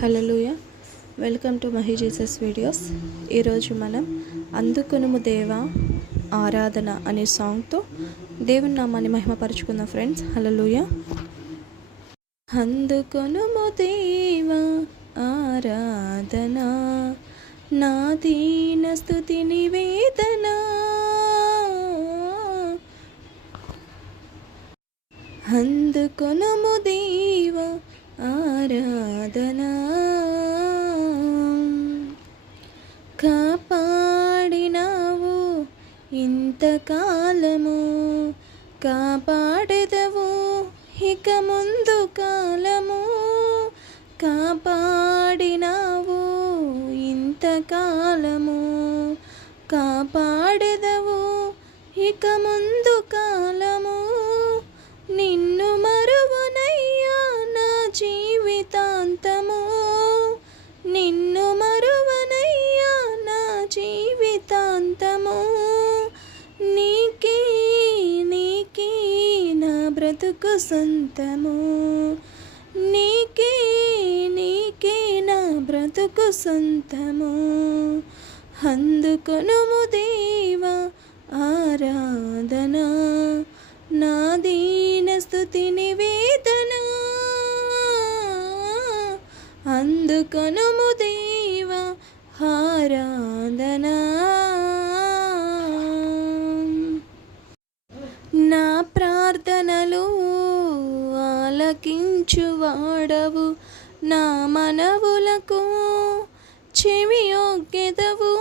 Hallelujah. Welcome to Mahi Jesus videos. ఈరోజు మనం అందుకొనుము దేవా ఆరాధన అనే సాంగ్తో దేవుని నామాన్ని మహిమపరుచుకుందాం ఫ్రెండ్స్. హల్లెలూయా. అందుకొనుము దేవా ఆరాధన, నా దీన స్తుతి నివేదన. అందుకొనుము దేవా ఆరాధన, కాపాడినావు ఇంతకాలము, కాపాడెదవు ఇక ముందు కాలము. కాపాడినావు ఇంతకాలము, కాపాడెదవు ఇక ముందు కాలము. నిన్ను మరువనయ్యా నా జీవితాంతము, నిన్ను మరువనయ్యా నా జీవితాంతము. నీకే నీకే నా బ్రతుకు సొంతము, నీకే నీకే నా బ్రతుకు సొంతము. అందుకొనుము దేవా ఆరాధన, నా దీన స్తుతి నివేదన. అందుకొనుము దేవా ఆరాధన. నా ప్రార్థనలు ఆలకించువాడవు, నా మనవులకు చెవియొగ్గెదవు.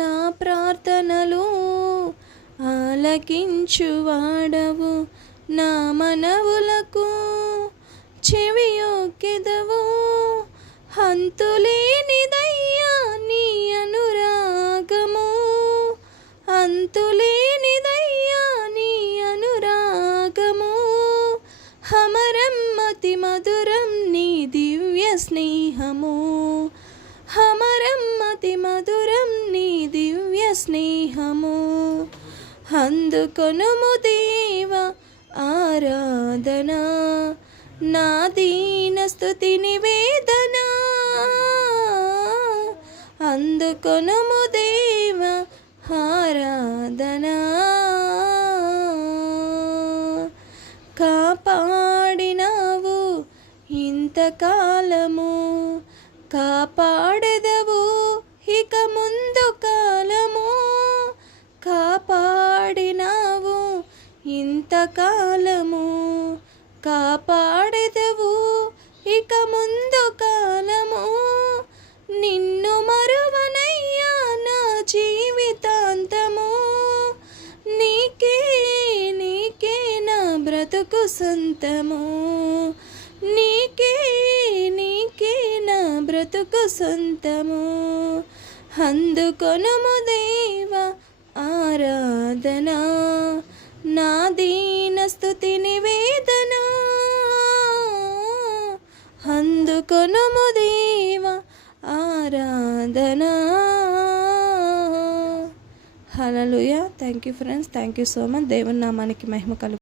నా ప్రార్థనలు ఆలకించువాడవు, నా మనవులకు చెవియొగ్గెదవు. అంతులేనిదయ్యా నీ అనురాగము, అంతులేనిదయ్యా నీ అనురాగము. అమరం అతి మధురం నీ దివ్య స్నేహము, అమరం అతి మధురం నీ దివ్య స్నేహము. అందుకొనుము దేవా ఆరాధన, నా దీన స్తుతి నివేదన. అందుకొనుము దేవా ఆరాధన. కాపాడినావు ఇంతకాలము, కాపాడెదవు ఇక ముందు కాలము. కాపాడినావు ఇంతకాలము, కాపాడెదవు ఇక ముందు కాలము. నిన్ను మరువనయ్యా నా జీవితాంతము, నీకే నీకే నా బ్రతుకు సొంతము, నీకే నీకే నా బ్రతుకు సొంతము. అందుకొనుము దేవా ఆరాధన, నా దీన స్తుతి నివేదన. అందుకొనుము దేవా ఆరాధన. హల్లెలూయా. Thank you friends. Thank you so much. దేవుని నామానికి మహిమ కలుగు.